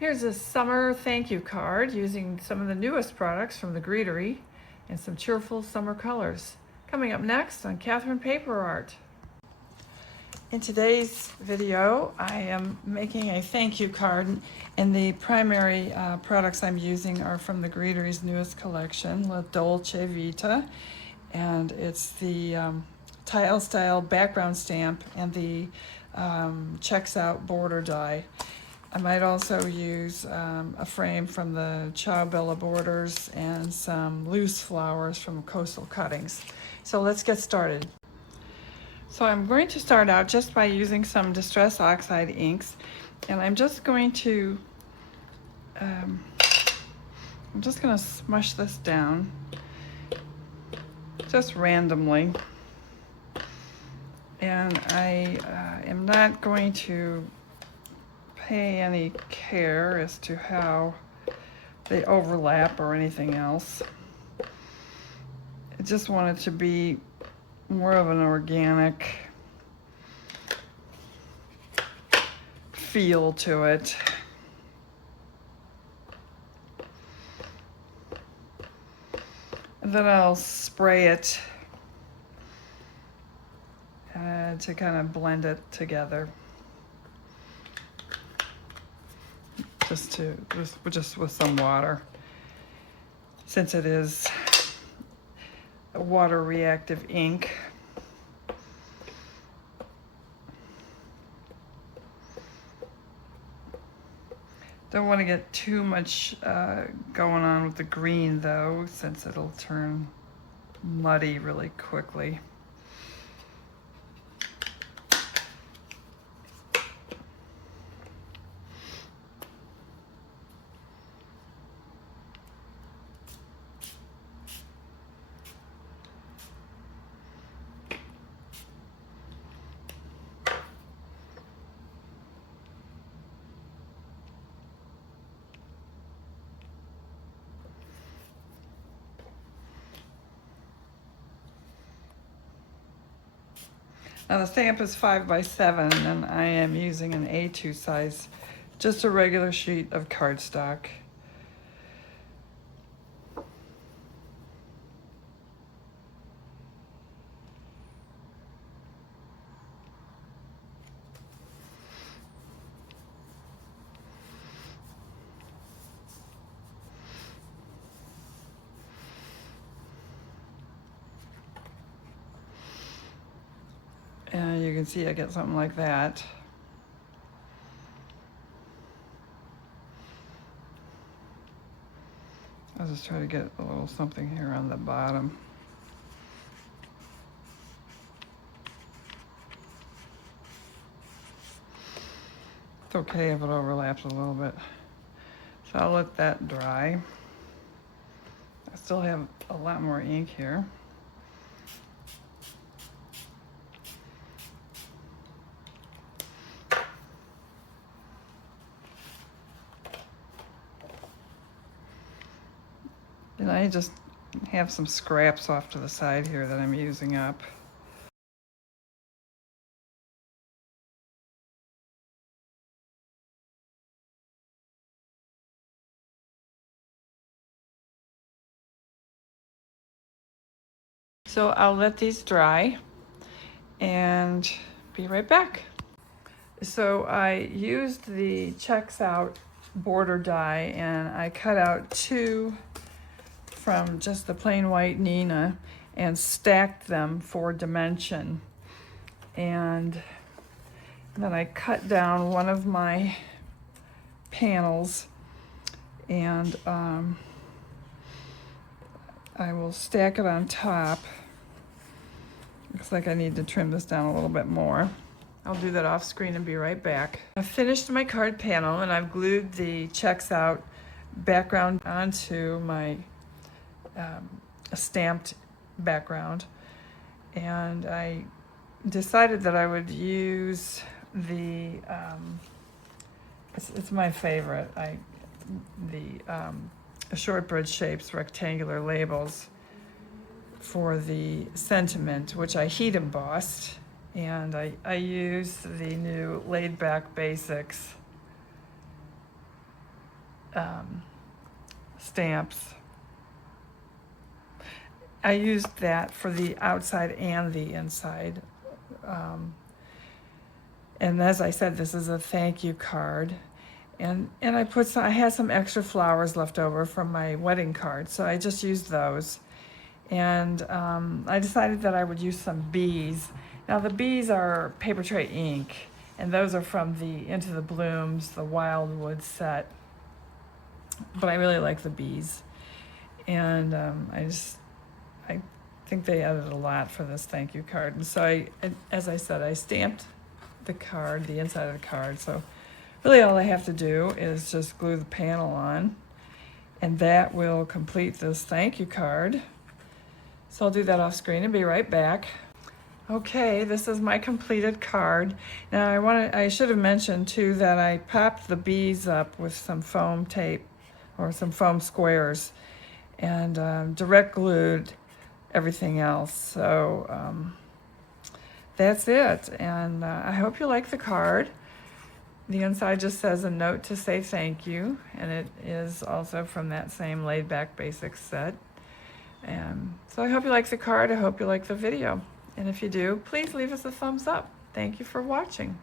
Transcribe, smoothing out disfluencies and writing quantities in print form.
Here's a summer thank you card using some of the newest products from the Greetery and some cheerful summer colors. Coming up next on Catherine Paper Art. In today's video, I am making a thank you card, and the primary products I'm using are from the Greetery's newest collection, La Dolce Vita, and it's the tile style background stamp and the checks out border die. I might also use a frame from the Ciao Bella Borders and some loose flowers from Coastal Cuttings. So let's get started. So I'm going to start out just by using some Distress Oxide inks, and I'm just going to smush this down just randomly, and I am not going to pay any care as to how they overlap or anything else. I just want it to be more of an organic feel to it. And then I'll spray it to kind of blend it together. Just with some water, since it is a water reactive ink. Don't want to get too much going on with the green though, since it'll turn muddy really quickly. Now the stamp is 5 by 7, and I am using an A2 size, just a regular sheet of cardstock. And you can see I get something like that. I'll just try to get a little something here on the bottom. It's okay if it overlaps a little bit. So I'll let that dry. I still have a lot more ink here. And I just have some scraps off to the side here that I'm using up. So I'll let these dry and be right back. So I used the checks out border die, and I cut out 2 from just the plain white Nina and stacked them for dimension. And then I cut down one of my panels, and I will stack it on top. Looks like I need to trim this down a little bit more. I'll do that off screen and be right back. I've finished my card panel, and I've glued the checks out background onto my stamped background, and I decided that I would use the it's my favorite, the Shortbread shapes rectangular labels for the sentiment, which I heat embossed, and I used the new Laid Back Basics stamps. I used that for the outside and the inside. And as I said, this is a thank you card. And I had some extra flowers left over from my wedding card, so I just used those. And I decided that I would use some bees. Now the bees are PAPERTREY ink, and those are from the Into the Blooms, the Wildwood set. But I really like the bees. And I think they added a lot for this thank you card. And so as I said, I stamped the card, the inside of the card. So really all I have to do is just glue the panel on, and that will complete this thank you card. So I'll do that off screen and be right back. Okay, this is my completed card. Now I should have mentioned too that I popped the bees up with some foam tape or some foam squares and direct glued everything else. So that's it, and I hope you like the card. The inside just says a note to say thank you, and it is also from that same Laid Back Basics set. And so I hope you like the card. I hope you like the video. And if you do, please leave us a thumbs up. Thank you for watching.